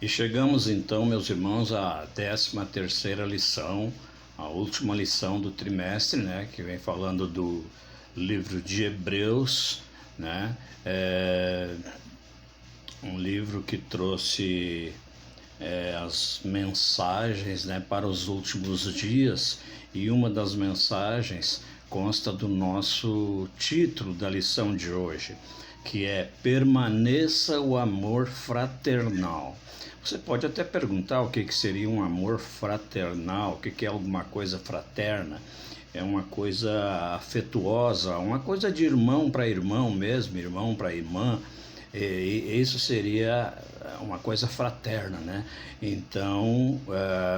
E chegamos então, meus irmãos, à 13ª lição, a última lição do trimestre, né, que vem falando do livro de Hebreus, né, um livro que trouxe as mensagens, né, para os últimos dias, e uma das mensagens consta do nosso título da lição de hoje, que é Permaneça o amor fraternal. Você pode até perguntar o que seria um amor fraternal, o que é alguma coisa fraterna. É uma coisa afetuosa, uma coisa de irmão para irmão mesmo, irmão para irmã. E isso seria uma coisa fraterna, né? Então,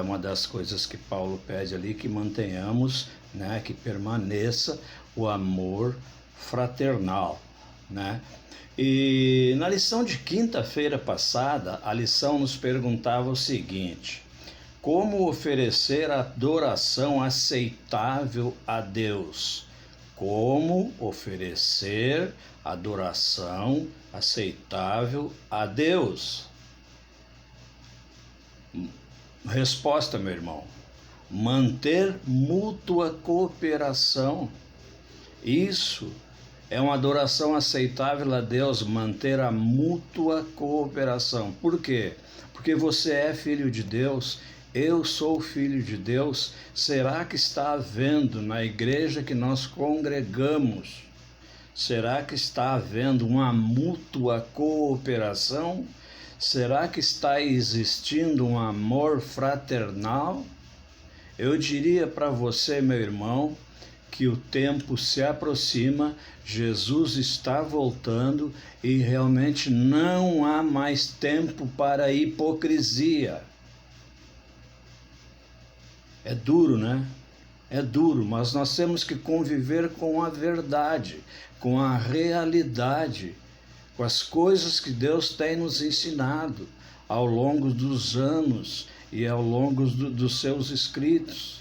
uma das coisas que Paulo pede ali, que mantenhamos, né, que permaneça o amor fraternal, né? E na lição de quinta-feira passada, a lição nos perguntava o seguinte: como oferecer adoração aceitável a Deus? Como oferecer adoração aceitável a Deus? Resposta, meu irmão: manter mútua cooperação. Isso é uma adoração aceitável a Deus, manter a mútua cooperação. Por quê? Porque você é filho de Deus, eu sou filho de Deus. Será que está havendo na igreja que nós congregamos, será que está havendo uma mútua cooperação? Será que está existindo um amor fraternal? Eu diria para você, meu irmão, que o tempo se aproxima, Jesus está voltando e realmente não há mais tempo para hipocrisia. É duro, né? É duro, mas nós temos que conviver com a verdade, com a realidade, com as coisas que Deus tem nos ensinado ao longo dos anos e ao longo dos seus escritos,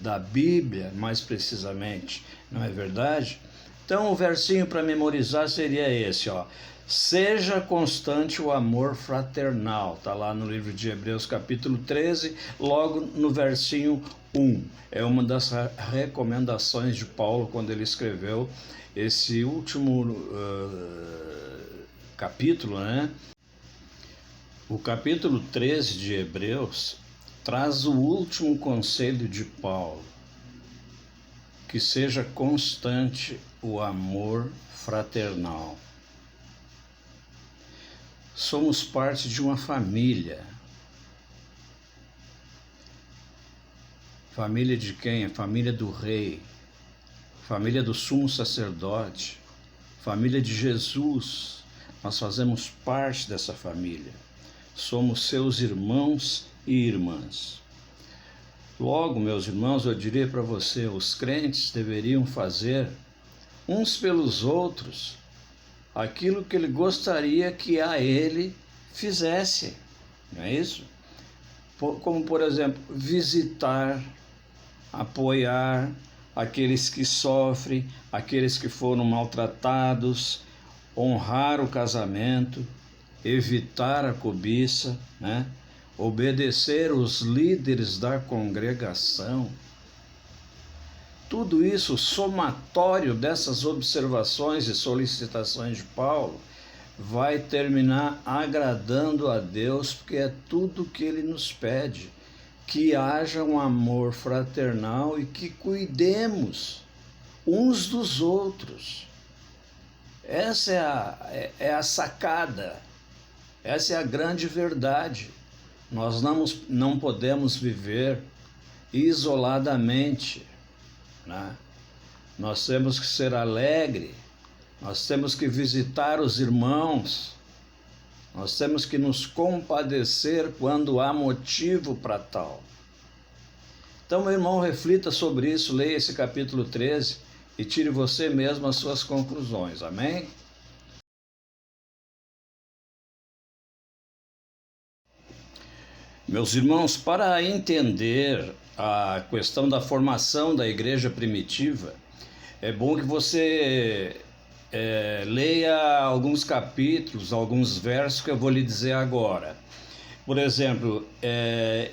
da Bíblia, mais precisamente, não é verdade? Então, o versinho para memorizar seria esse, ó. Seja constante o amor fraternal, está lá no livro de Hebreus capítulo 13, logo no versinho 1. É uma das recomendações de Paulo quando ele escreveu esse último capítulo, né? O capítulo 13 de Hebreus traz o último conselho de Paulo: que seja constante o amor fraternal. Somos parte de uma família. Família de quem? A família do rei, família do sumo sacerdote, família de Jesus. Nós fazemos parte dessa família. Somos seus irmãos e irmãs. Logo, meus irmãos, eu diria para você, os crentes deveriam fazer uns pelos outros aquilo que ele gostaria que a ele fizesse, não é isso? Como, por exemplo, visitar, apoiar aqueles que sofrem, aqueles que foram maltratados, honrar o casamento, evitar a cobiça, né? Obedecer os líderes da congregação. Tudo isso, somatório dessas observações e solicitações de Paulo, vai terminar agradando a Deus, porque é tudo que ele nos pede, que haja um amor fraternal e que cuidemos uns dos outros. Essa é a sacada, essa é a grande verdade. Nós não podemos viver isoladamente, né? Nós temos que ser alegres, nós temos que visitar os irmãos, nós temos que nos compadecer quando há motivo para tal. Então, meu irmão, reflita sobre isso, leia esse capítulo 13 e tire você mesmo as suas conclusões, amém? Meus irmãos, para entender a questão da formação da igreja primitiva, é bom que você leia alguns capítulos, alguns versos que eu vou lhe dizer agora. Por exemplo,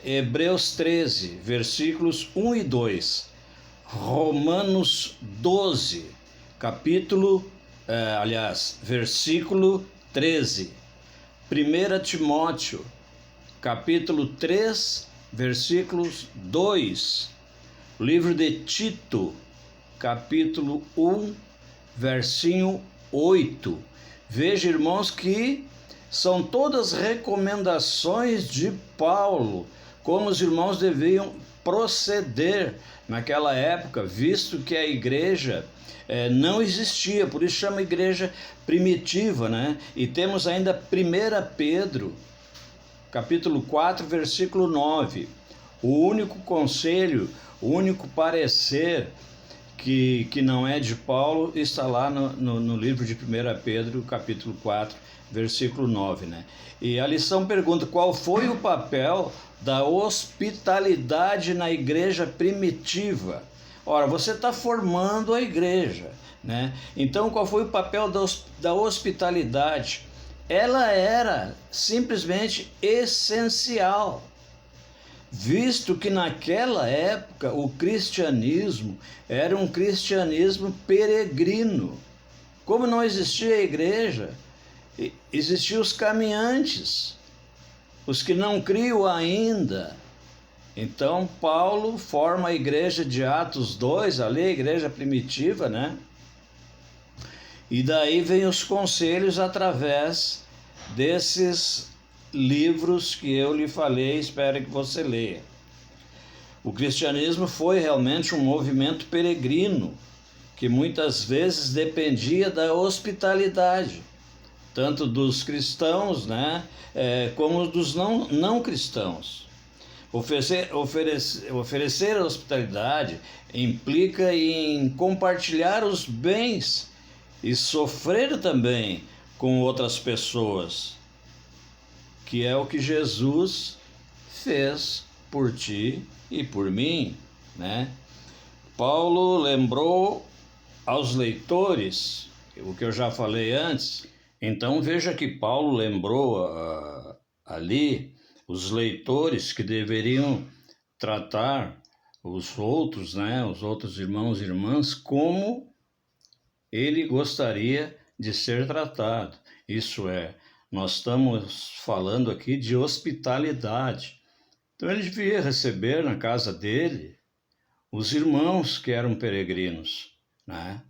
Hebreus 13, versículos 1 e 2, Romanos 12, versículo 13, 1 Timóteo, capítulo 3, versículos 2, livro de Tito, capítulo 1, versinho 8. Veja, irmãos, que são todas recomendações de Paulo, como os irmãos deviam proceder naquela época, visto que a igreja não existia, por isso chama igreja primitiva, né? E temos ainda 1 Pedro, capítulo 4, versículo 9. O único conselho, o único parecer que não é de Paulo está lá no livro de 1 Pedro, capítulo 4, versículo 9, né? E a lição pergunta: qual foi o papel da hospitalidade na igreja primitiva? Ora, você está formando a igreja, né? Então, qual foi o papel da hospitalidade? Ela era simplesmente essencial, visto que naquela época o cristianismo era um cristianismo peregrino. Como não existia a igreja, existiam os caminhantes, os que não criam ainda. Então Paulo forma a igreja de Atos 2, ali a igreja primitiva, né? E daí vem os conselhos através desses livros que eu lhe falei, espero que você leia. O cristianismo foi realmente um movimento peregrino, que muitas vezes dependia da hospitalidade, tanto dos cristãos, né, como dos não cristãos. Oferecer hospitalidade implica em compartilhar os bens e sofrer também com outras pessoas, que é o que Jesus fez por ti e por mim, né? Paulo lembrou aos leitores o que eu já falei antes. Então veja que Paulo lembrou ali os leitores que deveriam tratar os outros, né, os outros irmãos e irmãs, como ele gostaria de ser tratado. Isso é, nós estamos falando aqui de hospitalidade. Então ele devia receber na casa dele os irmãos que eram peregrinos, né?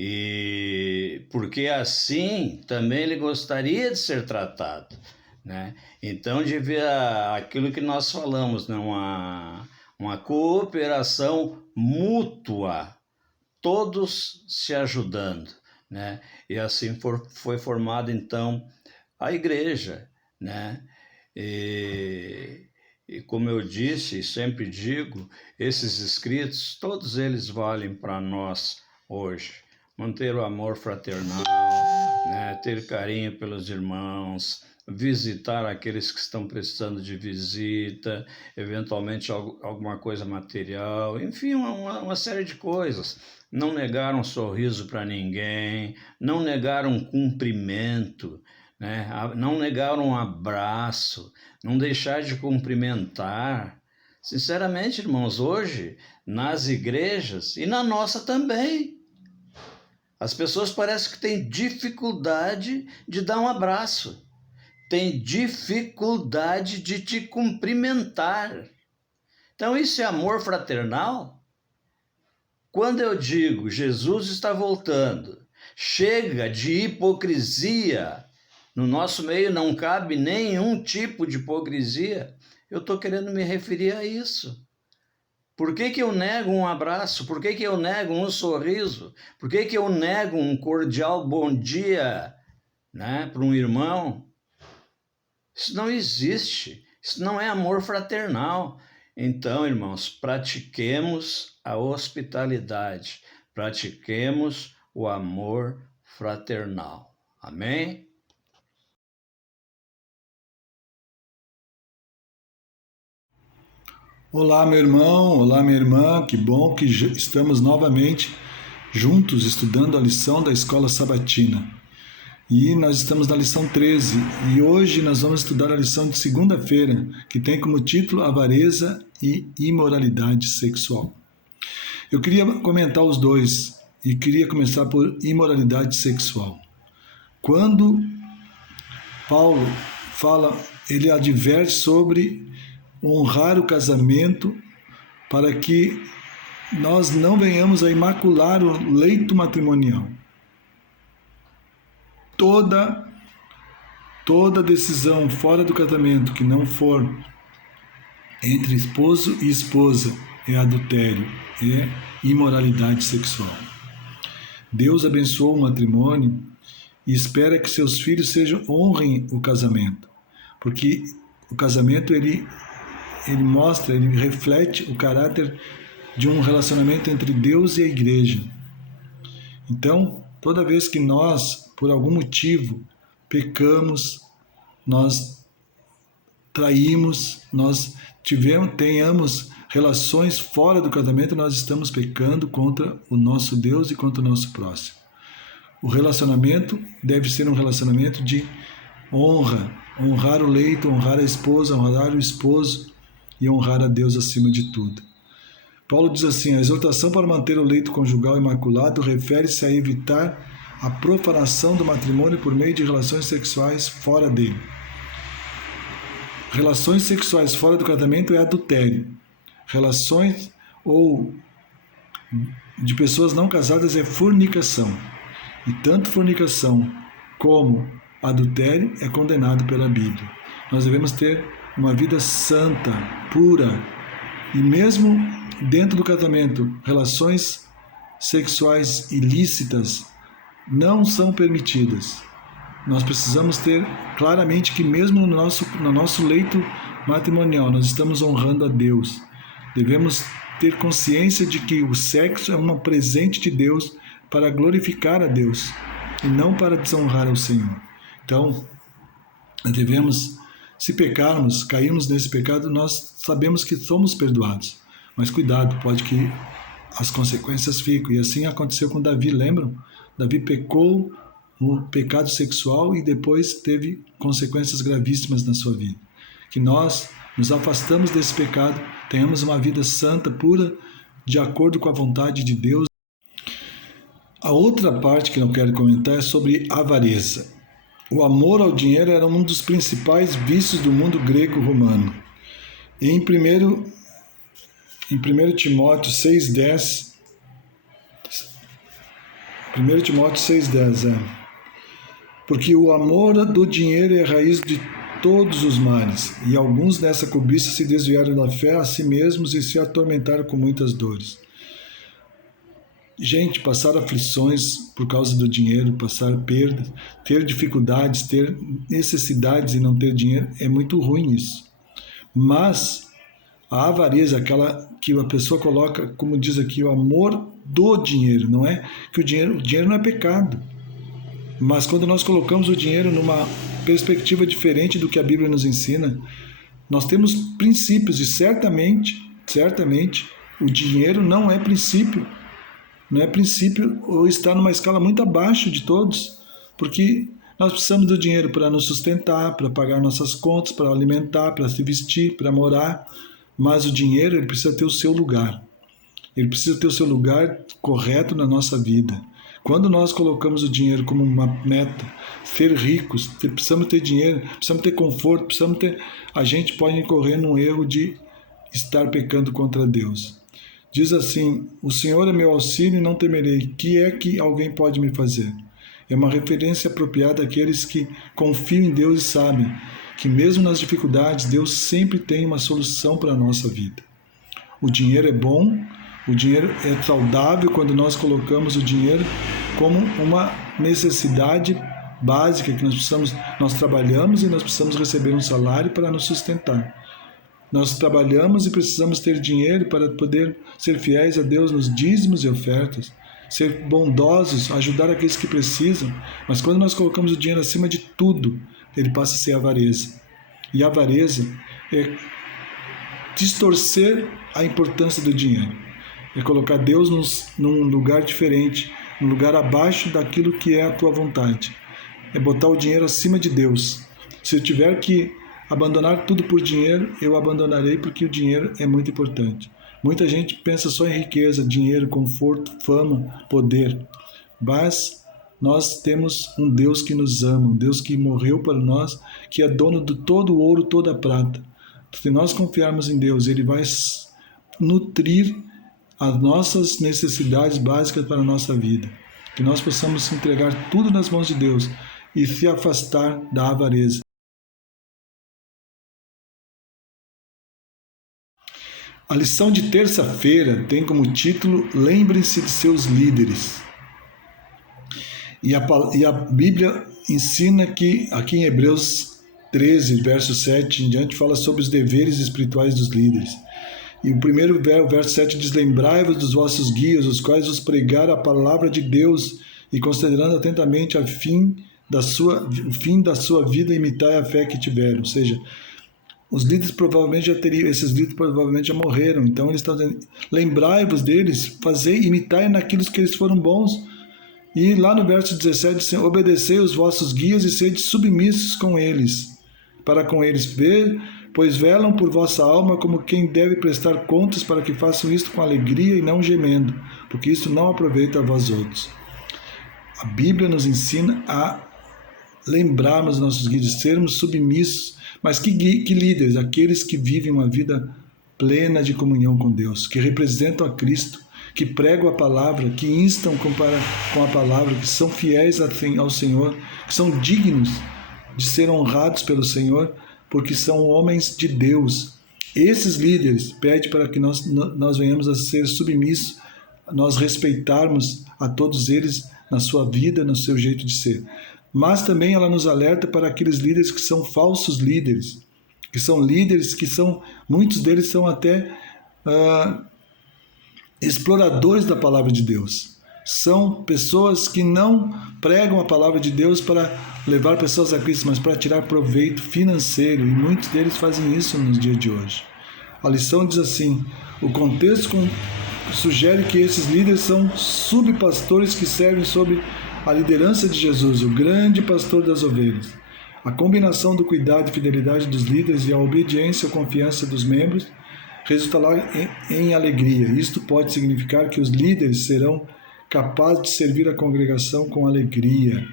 E porque assim também ele gostaria de ser tratado, né? Então devia aquilo que nós falamos, né? Uma cooperação mútua, todos se ajudando, né? E assim foi formada então a igreja, né? E como eu disse e sempre digo, esses escritos, todos eles valem para nós hoje. Manter o amor fraternal, né? Ter carinho pelos irmãos, visitar aqueles que estão precisando de visita, eventualmente alguma coisa material, enfim, uma série de coisas. Não negar um sorriso para ninguém, não negar um cumprimento, né? Não negar um abraço, não deixar de cumprimentar. Sinceramente, irmãos, hoje, nas igrejas e na nossa também, as pessoas parecem que têm dificuldade de dar um abraço, têm dificuldade de te cumprimentar. Então, isso é amor fraternal? Quando eu digo Jesus está voltando, chega de hipocrisia, no nosso meio não cabe nenhum tipo de hipocrisia, eu estou querendo me referir a isso. Por que eu nego um abraço? Por que eu nego um sorriso? Por que eu nego um cordial bom dia, né, para um irmão? Isso não existe. Isso não é amor fraternal. Então, irmãos, pratiquemos a hospitalidade. Pratiquemos o amor fraternal. Amém? Olá, meu irmão, olá, minha irmã, que bom que estamos novamente juntos estudando a lição da Escola Sabatina. E nós estamos na lição 13. E hoje nós vamos estudar a lição de segunda-feira, que tem como título Avareza e Imoralidade Sexual. Eu queria comentar os dois e queria começar por imoralidade sexual. Quando Paulo fala, ele adverte sobre honrar o casamento para que nós não venhamos a imacular o leito matrimonial. Toda decisão fora do casamento que não for entre esposo e esposa é adultério, é imoralidade sexual. Deus abençoou o matrimônio e espera que seus filhos honrem o casamento, porque o casamento ele mostra, ele reflete o caráter de um relacionamento entre Deus e a igreja. Então, toda vez que nós, por algum motivo, pecamos, nós traímos, nós tenhamos relações fora do casamento, nós estamos pecando contra o nosso Deus e contra o nosso próximo. O relacionamento deve ser um relacionamento de honra, honrar o leito, honrar a esposa, honrar o esposo e honrar a Deus acima de tudo. Paulo diz assim: a exortação para manter o leito conjugal imaculado refere-se a evitar a profanação do matrimônio por meio de relações sexuais fora dele. Relações sexuais fora do casamento é adultério. Relações ou de pessoas não casadas é fornicação. E tanto fornicação como adultério é condenado pela Bíblia. Nós devemos ter uma vida santa, pura, e mesmo dentro do casamento, relações sexuais ilícitas não são permitidas. Nós precisamos ter claramente que mesmo no nosso leito matrimonial nós estamos honrando a Deus. Devemos ter consciência de que o sexo é um presente de Deus para glorificar a Deus e não para desonrar ao Senhor. Então, devemos, se pecarmos, cairmos nesse pecado, nós sabemos que somos perdoados. Mas cuidado, pode que as consequências fiquem. E assim aconteceu com Davi, lembram? Davi pecou o pecado sexual e depois teve consequências gravíssimas na sua vida. Que nós nos afastamos desse pecado, tenhamos uma vida santa, pura, de acordo com a vontade de Deus. A outra parte que eu quero comentar é sobre avareza. O amor ao dinheiro era um dos principais vícios do mundo grego-romano. Em 1 Timóteo 6,10, 1 Timóteo 6,10 porque o amor do dinheiro é a raiz de todos os males, e alguns nessa cobiça se desviaram da fé a si mesmos e se atormentaram com muitas dores. Gente, passar aflições por causa do dinheiro, passar perdas, ter dificuldades, ter necessidades e não ter dinheiro, é muito ruim isso. Mas a avareza, aquela que a pessoa coloca, como diz aqui, o amor do dinheiro, não é que o dinheiro não é pecado. Mas quando nós colocamos o dinheiro numa perspectiva diferente do que a Bíblia nos ensina, nós temos princípios e certamente, o dinheiro não é princípio. Não é princípio ou está numa escala muito abaixo de todos, porque nós precisamos do dinheiro para nos sustentar, para pagar nossas contas, para alimentar, para se vestir, para morar, mas o dinheiro ele precisa ter o seu lugar. Ele precisa ter o seu lugar correto na nossa vida. Quando nós colocamos o dinheiro como uma meta, ser ricos, precisamos ter dinheiro, precisamos ter conforto, a gente pode incorrer num erro de estar pecando contra Deus. Diz assim: o Senhor é meu auxílio e não temerei. Que é que alguém pode me fazer? É uma referência apropriada àqueles que confiam em Deus e sabem que mesmo nas dificuldades, Deus sempre tem uma solução para a nossa vida. O dinheiro é bom, o dinheiro é saudável quando nós colocamos o dinheiro como uma necessidade básica que nós trabalhamos e nós precisamos receber um salário para nos sustentar. Nós trabalhamos e precisamos ter dinheiro para poder ser fiéis a Deus nos dízimos e ofertas, ser bondosos, ajudar aqueles que precisam, mas quando nós colocamos o dinheiro acima de tudo, ele passa a ser avareza. E a avareza é distorcer a importância do dinheiro, é colocar Deus num lugar diferente, num lugar abaixo daquilo que é a tua vontade. é botar o dinheiro acima de Deus. Se eu tiver que abandonar tudo por dinheiro, eu abandonarei, porque o dinheiro é muito importante. Muita gente pensa só em riqueza, dinheiro, conforto, fama, poder. Mas nós temos um Deus que nos ama, um Deus que morreu para nós, que é dono de todo o ouro, toda a prata. Se nós confiarmos em Deus, Ele vai nutrir as nossas necessidades básicas para a nossa vida. Que nós possamos entregar tudo nas mãos de Deus e se afastar da avareza. A lição de terça-feira tem como título Lembrem-se de seus líderes. E a Bíblia ensina que, aqui em Hebreus 13, verso 7 em diante, fala sobre os deveres espirituais dos líderes. E o primeiro verso 7 diz: Lembrai-vos dos vossos guias, os quais vos pregaram a palavra de Deus, e considerando atentamente o fim da sua vida, imitai a fé que tiveram. Ou seja, os líderes provavelmente já teriam, esses líderes provavelmente já morreram, então eles estão dizendo: lembrai-vos deles, imitai naquilo que eles foram bons. E lá no verso 17 diz: obedecei os vossos guias e sede submissos com eles, para com eles ver, pois velam por vossa alma como quem deve prestar contas, para que façam isto com alegria e não gemendo, porque isto não aproveita a vós outros. A Bíblia nos ensina a lembrarmos nossos guias, sermos submissos, mas que líderes? Aqueles que vivem uma vida plena de comunhão com Deus, que representam a Cristo, que pregam a palavra, que instam com a palavra, que são fiéis ao Senhor, que são dignos de ser honrados pelo Senhor, porque são homens de Deus. Esses líderes pedem para que nós venhamos a ser submissos, nós respeitarmos a todos eles na sua vida, no seu jeito de ser. Mas também ela nos alerta para aqueles líderes que são falsos líderes, que são líderes que muitos deles são até exploradores da palavra de Deus. São pessoas que não pregam a palavra de Deus para levar pessoas a Cristo, mas para tirar proveito financeiro, e muitos deles fazem isso nos dias de hoje. A lição diz assim: o contexto sugere que esses líderes são subpastores que servem sob a liderança de Jesus, o grande pastor das ovelhas. A combinação do cuidado e fidelidade dos líderes e a obediência ou confiança dos membros resultará em alegria. Isto pode significar que os líderes serão capazes de servir a congregação com alegria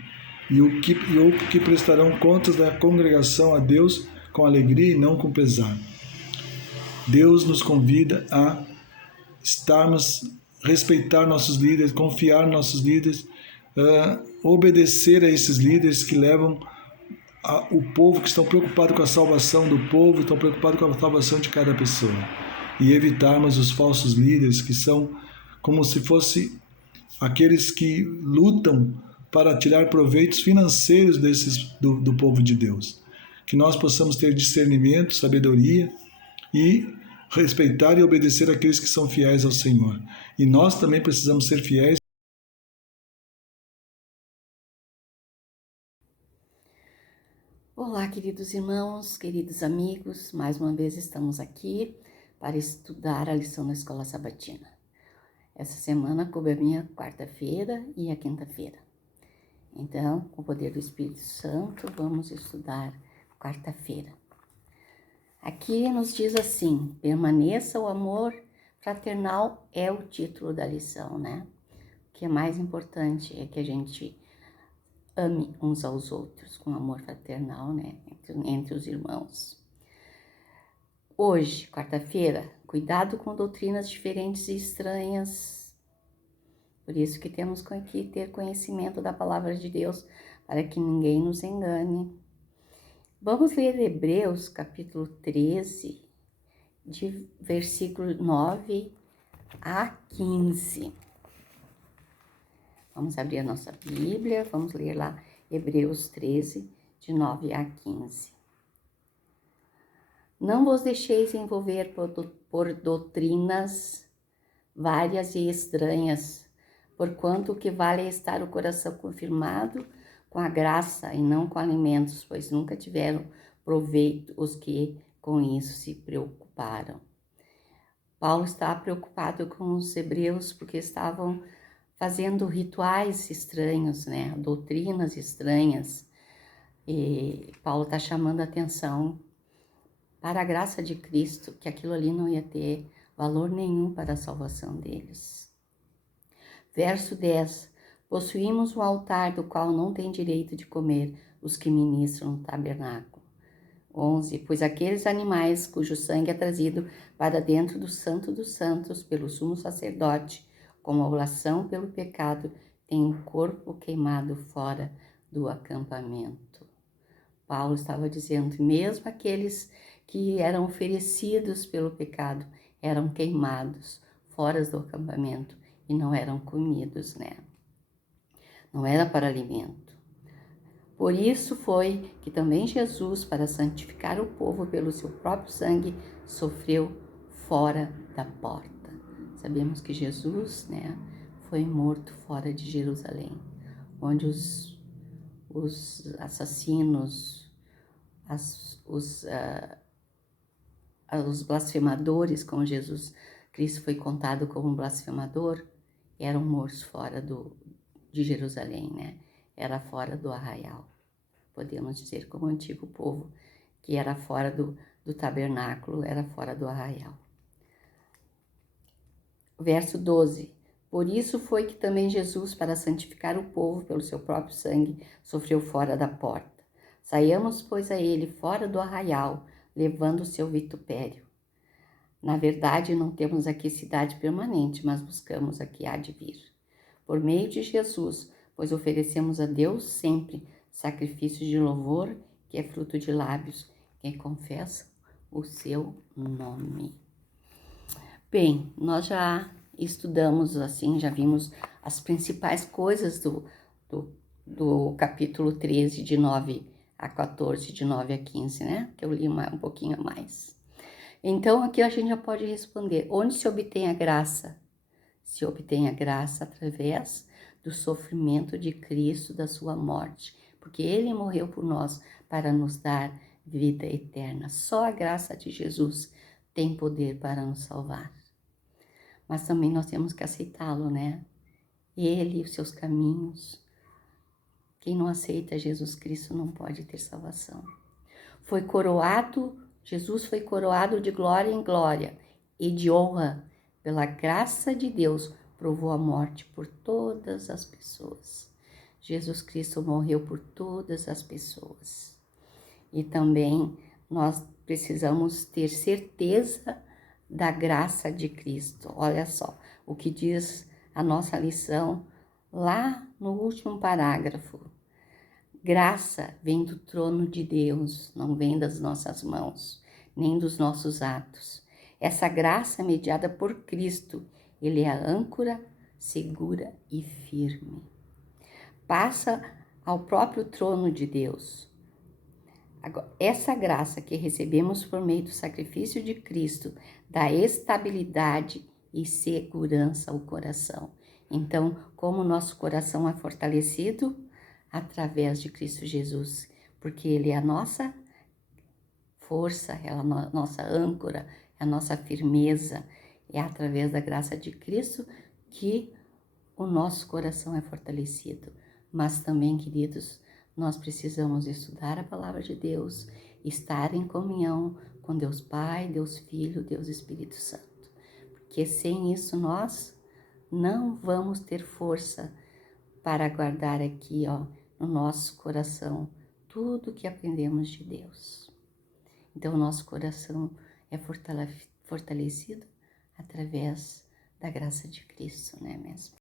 e que prestarão contas da congregação a Deus com alegria e não com pesar. Deus nos convida a respeitar nossos líderes, confiar nos nossos líderes, obedecer a esses líderes que levam o povo, que estão preocupados com a salvação do povo, estão preocupados com a salvação de cada pessoa. E evitarmos os falsos líderes, que são como se fossem aqueles que lutam para tirar proveitos financeiros do povo de Deus. Que nós possamos ter discernimento, sabedoria e respeitar e obedecer aqueles que são fiéis ao Senhor. E nós também precisamos ser fiéis. Olá, queridos irmãos, queridos amigos, mais uma vez estamos aqui para estudar a lição da Escola Sabatina. Essa semana coube a minha quarta-feira e a quinta-feira. Então, com o poder do Espírito Santo, vamos estudar quarta-feira. Aqui nos diz assim: permaneça o amor fraternal, é o título da lição, né? O que é mais importante é que a gente ame uns aos outros com amor fraternal, né? Entre os irmãos. Hoje, quarta-feira, cuidado com doutrinas diferentes e estranhas. Por isso que temos que ter conhecimento da palavra de Deus, para que ninguém nos engane. Vamos ler Hebreus, capítulo 13, de versículo 9 a 15. Vamos abrir a nossa Bíblia, vamos ler lá Hebreus 13, de 9 a 15. Não vos deixeis envolver por doutrinas várias e estranhas, porquanto o que vale é estar o coração confirmado com a graça e não com alimentos, pois nunca tiveram proveito os que com isso se preocuparam. Paulo está preocupado com os hebreus porque estavam fazendo rituais estranhos, né? Doutrinas estranhas. E Paulo está chamando a atenção para a graça de Cristo, que aquilo ali não ia ter valor nenhum para a salvação deles. Verso 10. Possuímos um altar do qual não tem direito de comer os que ministram no tabernáculo. 11. Pois aqueles animais cujo sangue é trazido para dentro do Santo dos Santos pelo sumo sacerdote, como oblação pelo pecado, têm um corpo queimado fora do acampamento. Paulo estava dizendo, mesmo aqueles que eram oferecidos pelo pecado eram queimados fora do acampamento e não eram comidos, né? Não era para alimento. Por isso foi que também Jesus, para santificar o povo pelo seu próprio sangue, sofreu fora da porta. Sabemos que Jesus, né, foi morto fora de Jerusalém, onde os assassinos, os blasfemadores, como Jesus Cristo foi contado como um blasfemador, eram mortos fora de Jerusalém, né? Era fora do arraial. Podemos dizer como o antigo povo, que era fora do tabernáculo, era fora do arraial. Verso 12. Por isso foi que também Jesus, para santificar o povo pelo seu próprio sangue, sofreu fora da porta. Saiamos, pois, a ele fora do arraial, levando o seu vitupério. Na verdade, não temos aqui cidade permanente, mas buscamos a que há de vir. Por meio de Jesus, pois oferecemos a Deus sempre sacrifício de louvor, que é fruto de lábios que confessam o seu nome. Bem, nós já estudamos assim, já vimos as principais coisas do capítulo 13, de 9 a 14, de 9 a 15, né? Que eu li um pouquinho a mais. Então, aqui a gente já pode responder, onde se obtém a graça? Se obtém a graça através do sofrimento de Cristo, da sua morte, porque Ele morreu por nós para nos dar vida eterna. Só a graça de Jesus tem poder para nos salvar. Mas também nós temos que aceitá-lo, né? Ele e os seus caminhos. Quem não aceita Jesus Cristo não pode ter salvação. Jesus foi coroado de glória em glória e de honra. Pela graça de Deus, provou a morte por todas as pessoas. Jesus Cristo morreu por todas as pessoas. E também nós precisamos ter certeza da graça de Cristo. Olha só o que diz a nossa lição lá no último parágrafo. Graça vem do trono de Deus, não vem das nossas mãos, nem dos nossos atos. Essa graça é mediada por Cristo. Ele é a âncora segura e firme. Passa ao próprio trono de Deus. Agora, essa graça que recebemos por meio do sacrifício de Cristo dá estabilidade e segurança ao coração. Então, como o nosso coração é fortalecido? Através de Cristo Jesus, porque Ele é a nossa força, é a nossa âncora, é a nossa firmeza. É através da graça de Cristo que o nosso coração é fortalecido. Mas também, queridos, nós precisamos estudar a palavra de Deus, estar em comunhão com Deus Pai, Deus Filho, Deus Espírito Santo. Porque sem isso nós não vamos ter força para guardar aqui, no nosso coração, tudo que aprendemos de Deus. Então, o nosso coração é fortalecido através da graça de Cristo, não é mesmo?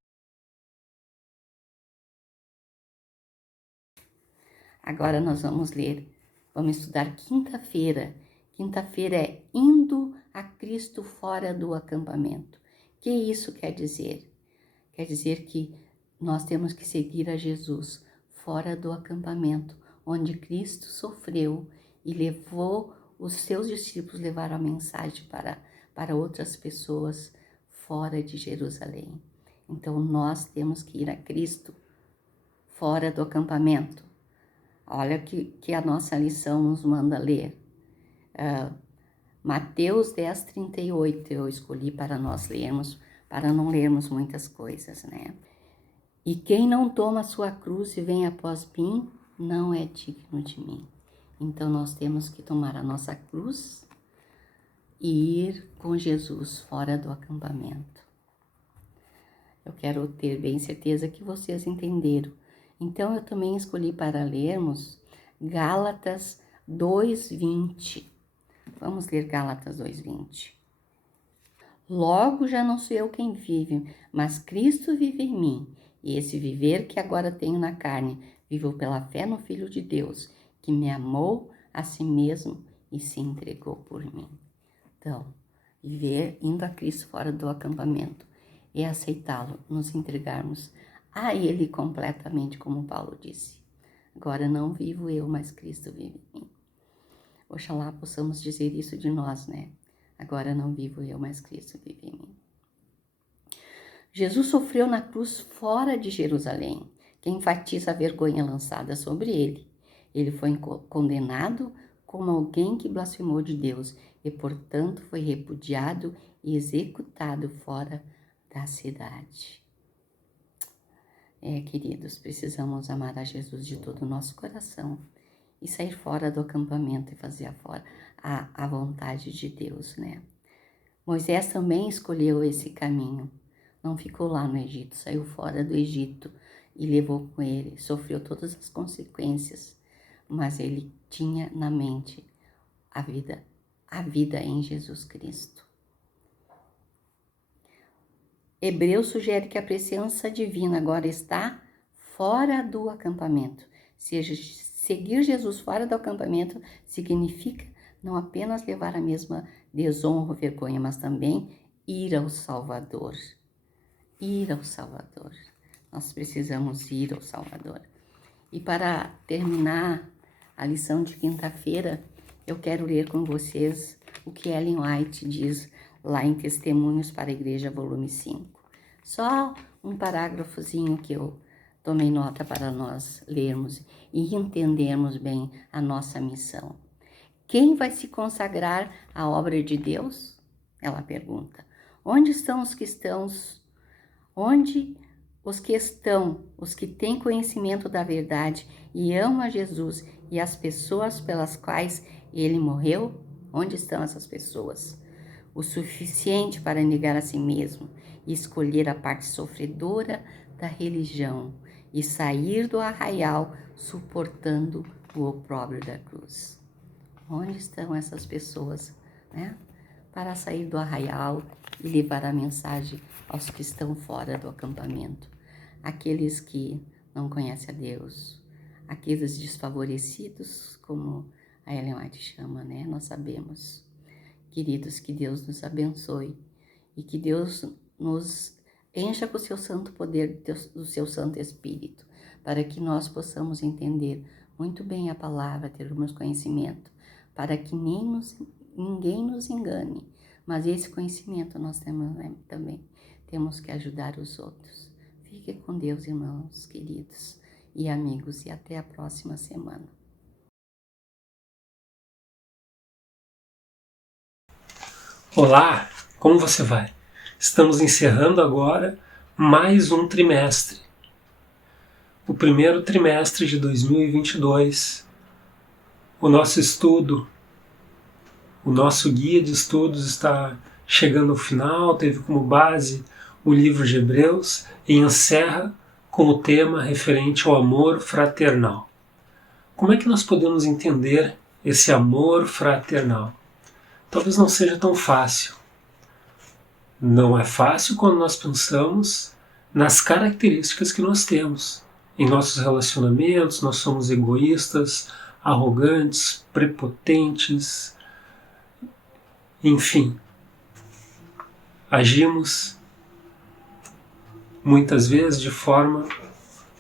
Agora nós vamos estudar quinta-feira. Quinta-feira é indo a Cristo fora do acampamento. O que isso quer dizer? Quer dizer que nós temos que seguir a Jesus fora do acampamento, onde Cristo sofreu e levou, os seus discípulos levaram a mensagem para outras pessoas fora de Jerusalém. Então nós temos que ir a Cristo fora do acampamento. Olha que a nossa lição nos manda ler. Mateus 10:38 eu escolhi para nós lermos, para não lermos muitas coisas, né? E quem não toma a sua cruz e vem após mim, não é digno de mim. Então nós temos que tomar a nossa cruz e ir com Jesus fora do acampamento. Eu quero ter bem certeza que vocês entenderam. Então eu também escolhi para lermos Gálatas 2:20. Vamos ler Gálatas 2:20. Logo já não sou eu quem vive, mas Cristo vive em mim. E esse viver que agora tenho na carne, vivo pela fé no Filho de Deus, que me amou a si mesmo e se entregou por mim. Então, viver indo a Cristo fora do acampamento é aceitá-lo, nos entregarmos a Ele completamente, como Paulo disse. Agora não vivo eu, mas Cristo vive em mim. Oxalá possamos dizer isso de nós, né? Agora não vivo eu, mas Cristo vive em mim. Jesus sofreu na cruz fora de Jerusalém, que enfatiza a vergonha lançada sobre ele. Ele foi condenado como alguém que blasfemou de Deus e, portanto, foi repudiado e executado fora da cidade. Queridos, precisamos amar a Jesus de todo o nosso coração e sair fora do acampamento e fazer a vontade de Deus, né? Moisés também escolheu esse caminho. Não ficou lá no Egito, saiu fora do Egito e levou com ele, sofreu todas as consequências, mas ele tinha na mente a vida em Jesus Cristo. Hebreus sugere que a presença divina agora está fora do acampamento. Seguir Jesus fora do acampamento significa não apenas levar a mesma desonra ou vergonha, mas também ir ao Salvador. Ir ao Salvador. Nós precisamos ir ao Salvador. E para terminar a lição de quinta-feira, eu quero ler com vocês o que Ellen White diz lá em Testemunhos para a Igreja, volume 5. Só um parágrafozinho que eu tomei nota para nós lermos e entendermos bem a nossa missão. Quem vai se consagrar à obra de Deus? Ela pergunta. Onde estão os cristãos? Onde os que têm conhecimento da verdade e amam a Jesus e as pessoas pelas quais ele morreu? Onde estão essas pessoas? O suficiente para negar a si mesmo e escolher a parte sofredora da religião e sair do arraial suportando o opróbrio da cruz. Onde estão essas pessoas, né? Para sair do arraial e levar a mensagem aos que estão fora do acampamento. Aqueles que não conhecem a Deus, aqueles desfavorecidos, como a Ellen White chama, né? Nós sabemos. Queridos, que Deus nos abençoe e que Deus nos encha com o seu santo poder, do seu Santo Espírito, para que nós possamos entender muito bem a palavra, termos conhecimento, para que ninguém nos engane, mas esse conhecimento nós temos, né, também. Temos que ajudar os outros. Fique com Deus, irmãos queridos e amigos, e até a próxima semana. Olá, como você vai? Estamos encerrando agora mais um trimestre. O primeiro trimestre de 2022. O nosso estudo, o nosso guia de estudos está chegando ao final, teve como base o livro de Hebreus e encerra com o tema referente ao amor fraternal. Como é que nós podemos entender esse amor fraternal? Talvez não seja tão fácil. Não é fácil quando nós pensamos nas características que nós temos. Em nossos relacionamentos, nós somos egoístas, arrogantes, prepotentes, enfim. Agimos muitas vezes de forma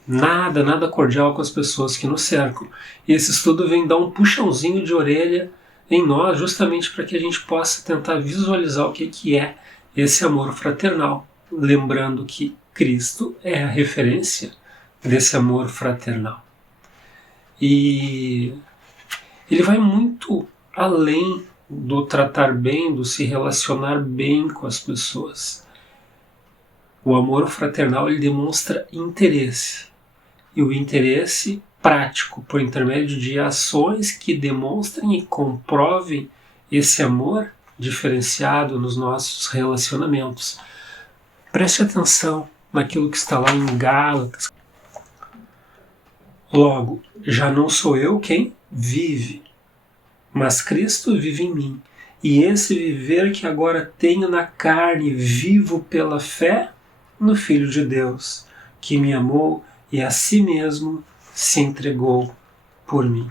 nada cordial com as pessoas que nos cercam. E esse estudo vem dar um puxãozinho de orelha em nós, justamente para que a gente possa tentar visualizar o que é esse amor fraternal, lembrando que Cristo é a referência desse amor fraternal. E ele vai muito além do tratar bem, do se relacionar bem com as pessoas. O amor fraternal ele demonstra interesse, e o interesse prático, por intermédio de ações que demonstrem e comprovem esse amor diferenciado nos nossos relacionamentos. Preste atenção naquilo que está lá em Gálatas. Logo, já não sou eu quem vive, mas Cristo vive em mim. E esse viver que agora tenho na carne, vivo pela fé no Filho de Deus, que me amou e a si mesmo se entregou por mim.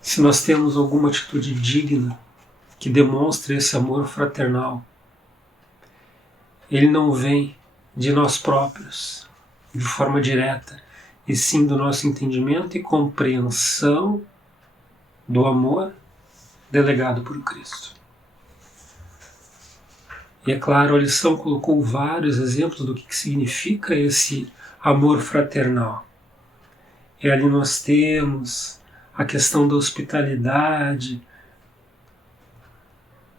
Se nós temos alguma atitude digna que demonstre esse amor fraternal, ele não vem de nós próprios, de forma direta, e sim do nosso entendimento e compreensão do amor delegado por Cristo. E é claro, a lição colocou vários exemplos do que significa esse amor fraternal. E ali nós temos a questão da hospitalidade,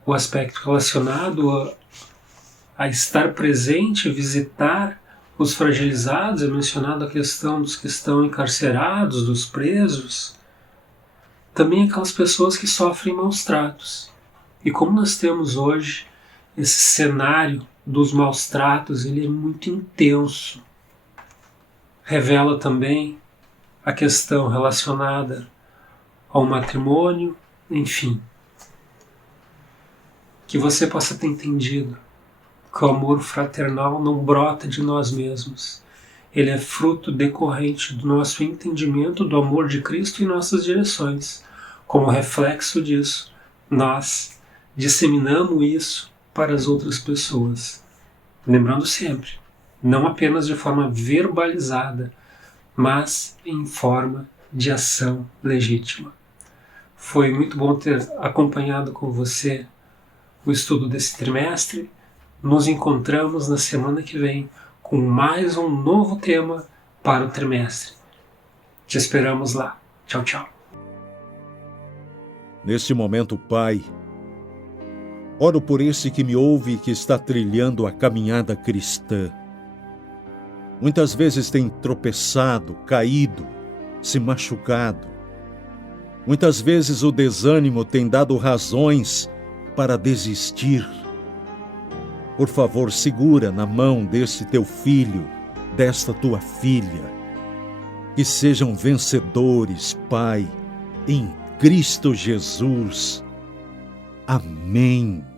o aspecto relacionado a estar presente, visitar os fragilizados, é mencionado a questão dos que estão encarcerados, dos presos, também aquelas pessoas que sofrem maus tratos. E como nós temos hoje esse cenário dos maus tratos, ele é muito intenso. Revela também a questão relacionada ao matrimônio, enfim. Que você possa ter entendido que o amor fraternal não brota de nós mesmos. Ele é fruto decorrente do nosso entendimento do amor de Cristo em nossas direções. Como reflexo disso, nós disseminamos isso para as outras pessoas. Lembrando sempre, não apenas de forma verbalizada, mas em forma de ação legítima. Foi muito bom ter acompanhado com você o estudo desse trimestre. Nos encontramos na semana que vem com mais um novo tema para o trimestre. Te esperamos lá. Tchau, tchau. Neste momento, Pai, oro por esse que me ouve e que está trilhando a caminhada cristã. Muitas vezes tem tropeçado, caído, se machucado. Muitas vezes o desânimo tem dado razões para desistir. Por favor, segura na mão desse teu filho, desta tua filha. Que sejam vencedores, Pai, em Cristo Jesus. Amém.